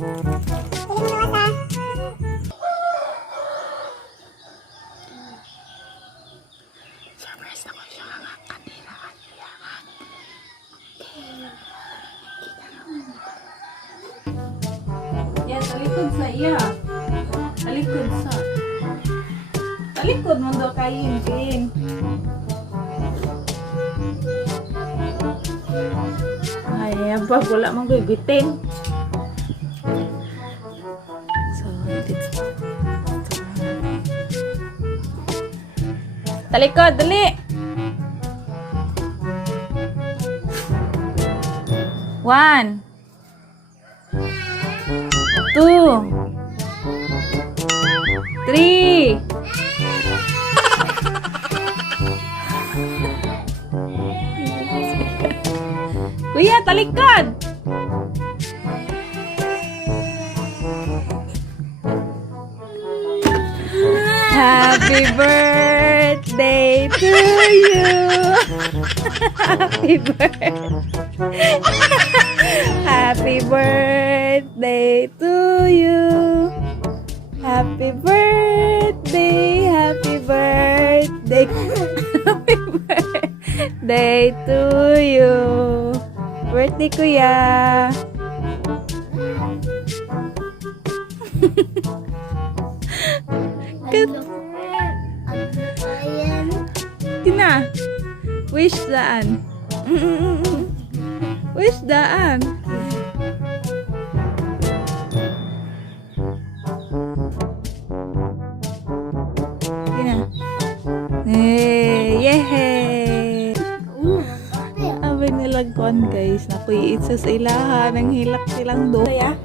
Surprise na ko siya nga kanila at iyangan. Yan, talikod sa iya. Talikod sa. Talikod mo daw kain, Pin. Ay, abag, wala mang gugitin. So, dito. Talikod, dali! 1 2 3 Kuya, talikod! Happy birthday to you! Happy birthday! Happy birthday to you! Happy birthday! Happy birthday! Happy birthday to you! Birthday, Kuya! Tina, wish daan. Wish daan. Tina. Yehey! Abay nilagkuan guys. Nakuyiit sa ilaha. Nang hilak silang do. Ya?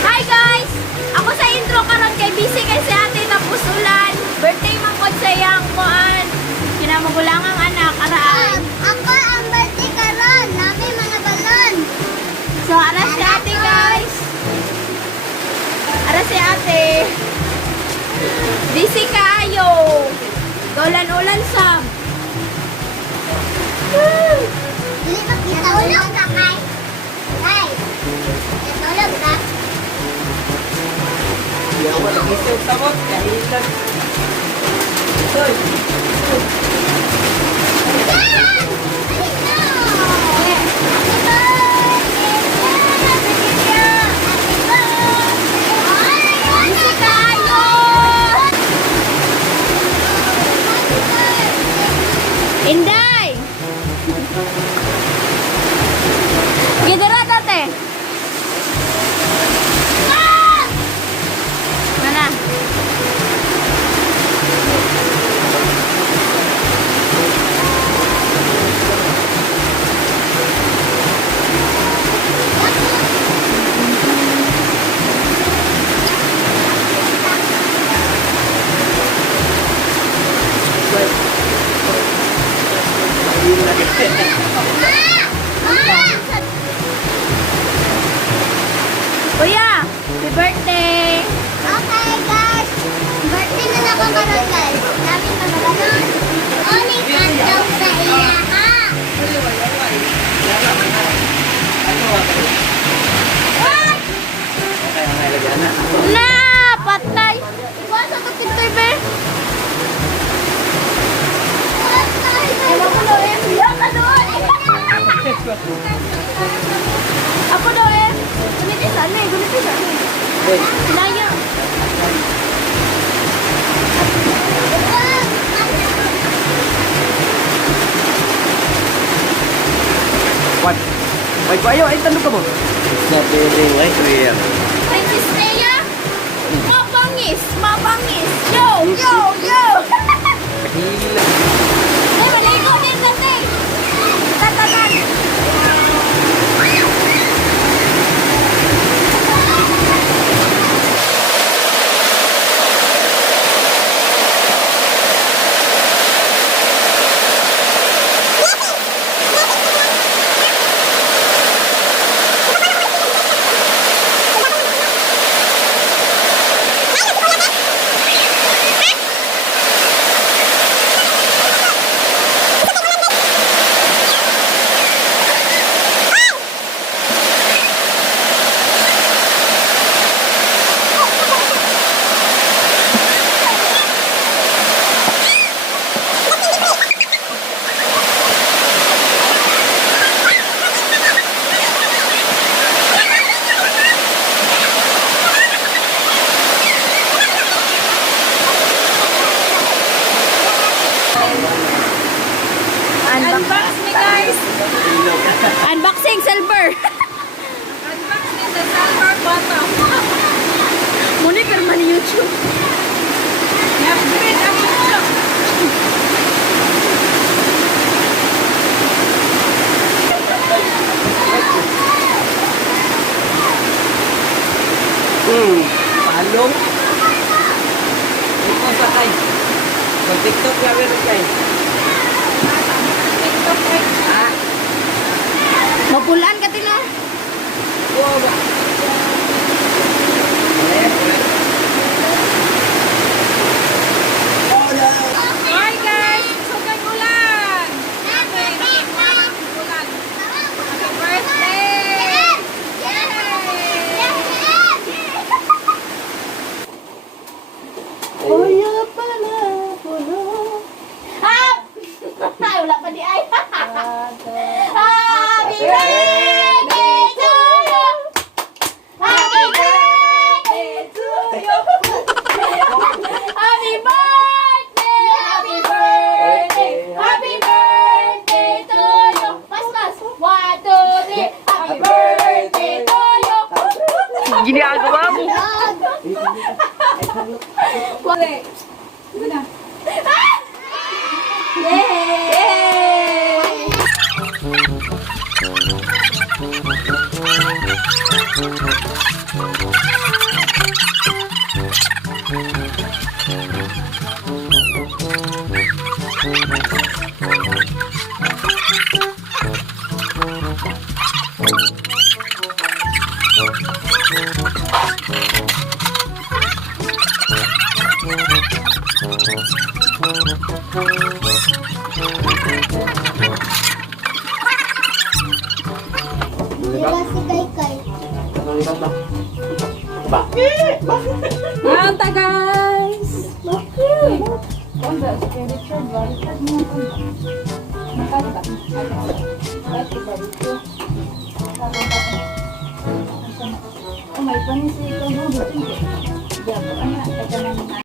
Hi guys! Ako sa intro karon kay busy kay si ate tapos ulan. Birthday man ko sa iyang kuan. Kinamagulangang anak araan. Ako ang birthday karon. Nami mga balon. So ara si ate guys. Ara si ate. Busy kaayo. Ulan-ulan sam. Dili ba kita ulog ka kay? Kay. Tulog ka. Yawa lagi sa sabot kahilan. Soy. Inday! Gidara tate. Mana? Kuya, happy birthday! Okay guys. Birthday na ako karon guys. Nami mga balon. Oni kantaw sa iya ha. Na! Patay! Iwan sa kapitoy, be! Ewan ko daw, eh. Iwan ka doon! Ako daw, eh. Gunitisan, eh. Gunitisan, eh. Naya. What? Wait, ayo, ay tanong ka mo. Sabi rin, wait, Kuya. Princess Leia? Mabangis! Mabangis! Yo! Yo! Yo! Kahila. Eh, maligo din dati! Tatanan! Mag-unbox ni guys. Unboxing silver. Unboxing the silver bottom. Muna pirma ni YouTube. I-upgrade ang YouTube. Palong. Ito sa kay. Mag-tiktok na meron kay. Ah, Mapulaan ka tino. wow ba? Hi guys! Sugang ulan! Okay, ulan. Happy birthday! Kuya pala, puno. Ah! Ay, wala pa di ay. Happy birthday to you! Happy birthday to you! Happy birthday! Happy birthday! Happy birthday to you! Mas, mas! 1, 2, 3! Happy birthday to you! Ginagawa mo. Wale! Sige na. Yay! Diba si Kai? Manta guys! Bakit? Onda, si Richard, Richard mo ako. Nakata. Ito ba dito? Oh, may panis ito. Buti. Diyan po. Ano? Ito na